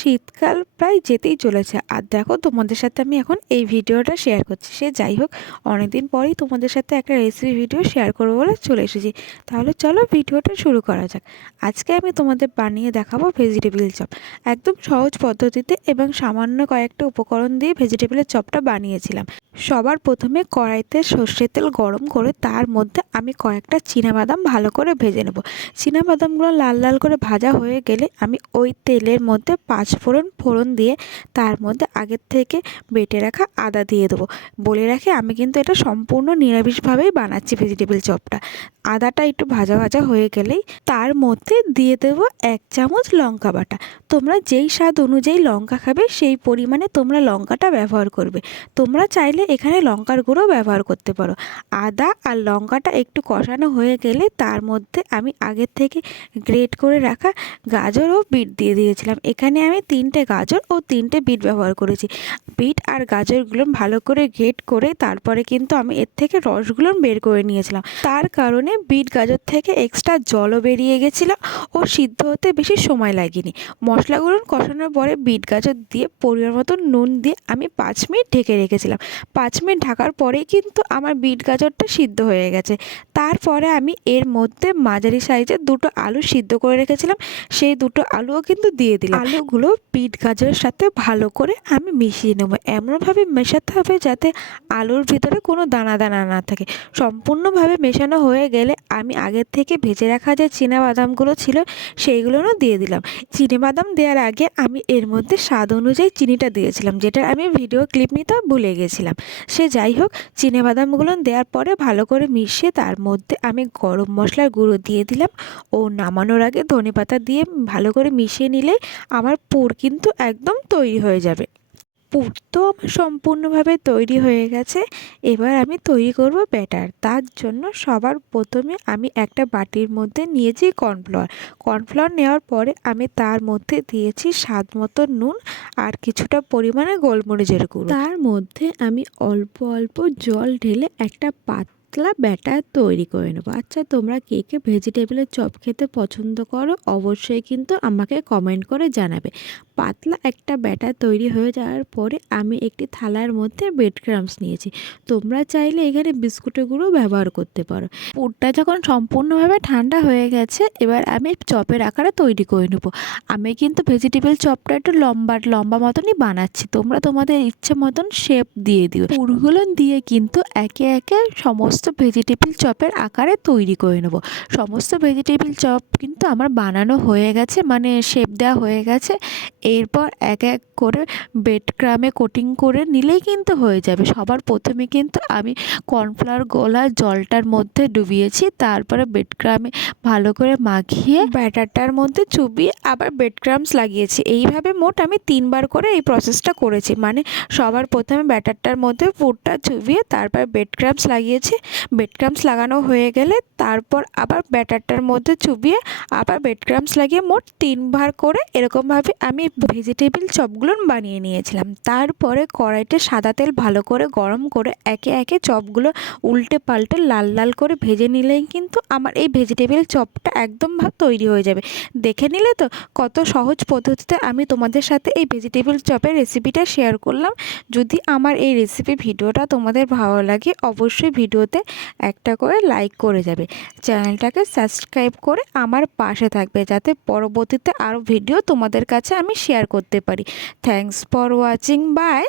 শীতকাল প্রায় যেতেই চলেছে। আর দেখো, তোমাদের সাথে আমি এখন এই ভিডিওটা শেয়ার করছি। সে যাই হোক, অনেকদিন পরেই তোমাদের সাথে একটা রেসিপি ভিডিও শেয়ার করব বলে চলে এসেছি। তাহলে চলো ভিডিওটা শুরু করা যাক। আজকে আমি তোমাদের বানিয়ে দেখাবো ভেজিটেবিল চপ একদম সহজ পদ্ধতিতে এবং সামান্য কয়েকটা উপকরণ দিয়ে ভেজিটেবিলের চপটা বানিয়েছিলাম। সবার প্রথমে কড়াইতে সর্ষের তেল গরম করে তার মধ্যে আমি কয়েকটা বাদাম ভালো করে ভেজে নেব। বাদামগুলো লাল লাল করে ভাজা হয়ে গেলে আমি ওই তেলের মধ্যে পাঁচ ফোড়ন ফোড়ন দিয়ে তার মধ্যে আগের থেকে বেটে রাখা আদা দিয়ে দেবো। বলে রাখি, আমি কিন্তু এটা সম্পূর্ণ নিরামিষভাবেই বানাচ্ছি ভেজিটেবিল চপটা। আদাটা একটু ভাজা ভাজা হয়ে গেলেই তার মধ্যে দিয়ে দেবো এক চামচ লঙ্কা বাটা। তোমরা যেই স্বাদ অনুযায়ী লঙ্কা খাবে, সেই পরিমাণে তোমরা লঙ্কাটা ব্যবহার করবে। তোমরা চাইলে এখানে লঙ্কার গুঁড়ো ব্যবহার করতে পারো। আদা আর লঙ্কাটা একটু কষানো হয়ে গেলে তার মধ্যে আমি আগের থেকে গ্রেট করে রাখা গাজর ও বিট দিয়ে দিয়েছিলাম। এখানে আমি তিনটে গাজর ও তিনটে বিট ব্যবহার করেছি। বিট আর গাজরগুলো ভালো করে গ্রেট করে তারপরে কিন্তু আমি এর থেকে রসগুলো বের করে নিয়েছিলাম। তার কারণে বিট গাজর থেকে এক্সট্রা জলও বেরিয়ে গেছিল ও সিদ্ধ হতে বেশি সময় লাগেনি। মশলাগুলো কষানোর পরে বিট গাজর দিয়ে পরিমাণ মতো নুন দিয়ে আমি পাঁচ মিনিট ঢেকে রেখেছিলাম। পাঁচ মিনিট ঢাকার পরেই কিন্তু আমার বিট গাজরটা সিদ্ধ হয়ে গেছে। তারপরে আমি এর মধ্যে মাঝারি সাইজের দুটো আলু সিদ্ধ করে রেখেছিলাম। সেই দুটো আলুও কিন্তু দিয়ে দিলাম। আলুগুলো বিট গাজরের সাথে ভালো করে আমি মিশিয়ে নেব। এমনভাবে মেশাতে হবে যাতে আলুর ভিতরে কোনো দানা দানা না থাকে। সম্পূর্ণভাবে মেশানো হয়ে গেলে আমি আগের থেকে ভেজে রাখা যে বাদামগুলো ছিল সেইগুলোও দিয়ে দিলাম। বাদাম দেওয়ার আগে আমি এর মধ্যে স্বাদ অনুযায়ী চিনিটা দিয়েছিলাম, যেটা আমি ভিডিও ক্লিপ নিতে ভুলে গেছিলাম। সে যাই হোক বাদামগুলো দেওয়ার পরে ভালো করে মিশিয়ে তার মধ্যে আমি গরম মশলার গুঁড়ো দিয়ে দিলাম। ও নামানোর আগে ধনে পাতা দিয়ে ভালো করে মিশিয়ে নিলে আমার পুর কিন্তু একদম তৈরি হয়ে যাবে। পুর তো আমার সম্পূর্ণভাবে তৈরি হয়ে গেছে। এবার আমি তৈরি করব ব্যাটার। তার জন্য সবার প্রথমে আমি একটা বাটির মধ্যে নিয়েছি কর্নফ্লাওয়ার। কর্নফ্লাওয়ার নেওয়ার পরে আমি তার মধ্যে দিয়েছি স্বাদ মতো নুন আর কিছুটা পরিমাণে গোলমরিচের গুঁড়ো। তার মধ্যে আমি অল্প অল্প জল ঢেলে একটা পাত্র পাতলা ব্যাটার তৈরি করে নেব। আচ্ছা তোমরা কে কে ভেজিটেবলের চপ খেতে পছন্দ করো অবশ্যই কিন্তু আমাকে কমেন্ট করে জানাবে। পাতলা একটা ব্যাটার তৈরি হয়ে যাওয়ার পরে আমি একটি থালার মধ্যে ব্রেড ক্রামস নিয়েছি। তোমরা চাইলে এখানে বিস্কুটের গুঁড়ো ব্যবহার করতে পারো। পুরটা যখন সম্পূর্ণভাবে ঠান্ডা হয়ে গেছে, এবার আমি চপের আকারে তৈরি করে নেব। আমি কিন্তু ভেজিটেবল চপটা একটু লম্বা লম্বা মতনই বানাচ্ছি। তোমরা তোমাদের ইচ্ছে মতন শেপ দিয়ে দিও। পুরগুলো দিয়ে কিন্তু একে একে সমস্ত ভেজিটেবিল চপের আকারে তৈরি করে নেব। সমস্ত ভেজিটেবিল চপ কিন্তু আমার বানানো হয়ে গেছে মানে শেপ দেওয়া হয়ে গেছে। এরপর এক এক করে বেড ক্রামে কোটিং করে নিলেই কিন্তু হয়ে যাবে। সবার প্রথমে কিন্তু আমি কর্নফ্লাওয়ার গোলা জলটার মধ্যে ডুবিয়েছি, তারপরে বেড ক্রামে ভালো করে মাখিয়ে ব্যাটারটার মধ্যে চুবিয়ে আবার বেড ক্রামস লাগিয়েছি। এইভাবে মোট আমি তিনবার করে এই প্রসেসটা করেছি। মানে সবার প্রথমে ব্যাটারটার মধ্যে পুরটা চুবিয়ে তারপর বেড ক্রামস লাগিয়েছি বেড লাগানো হয়ে গেলে তারপর আবার ব্যাটারটার মধ্যে চুবিয়ে আবার বেড লাগিয়ে মোট তিনবার করে এরকমভাবে আমি ভেজিটেবিল চপগুলো বানিয়ে নিয়েছিলাম। তারপরে কড়াইতে সাদা তেল ভালো করে গরম করে একে একে চপগুলো উল্টে পাল্টে লাল লাল করে ভেজে নিলেই কিন্তু আমার এই ভেজিটেবিল চপটা একদম ভাব তৈরি হয়ে যাবে। দেখে নিলে তো কত সহজ পদ্ধতিতে আমি তোমাদের সাথে এই ভেজিটেবিল চপের রেসিপিটা শেয়ার করলাম। যদি আমার এই রেসিপি ভিডিওটা তোমাদের ভালো লাগে, অবশ্যই ভিডিওতে একটা করে লাইক করে যাবে। চ্যানেলটাকে সাবস্ক্রাইব করে আমার পাশে থাকবে যাতে পরবর্তীতে আরও ভিডিও তোমাদের কাছে আমি শেয়ার করতে পারি। Thanks for watching by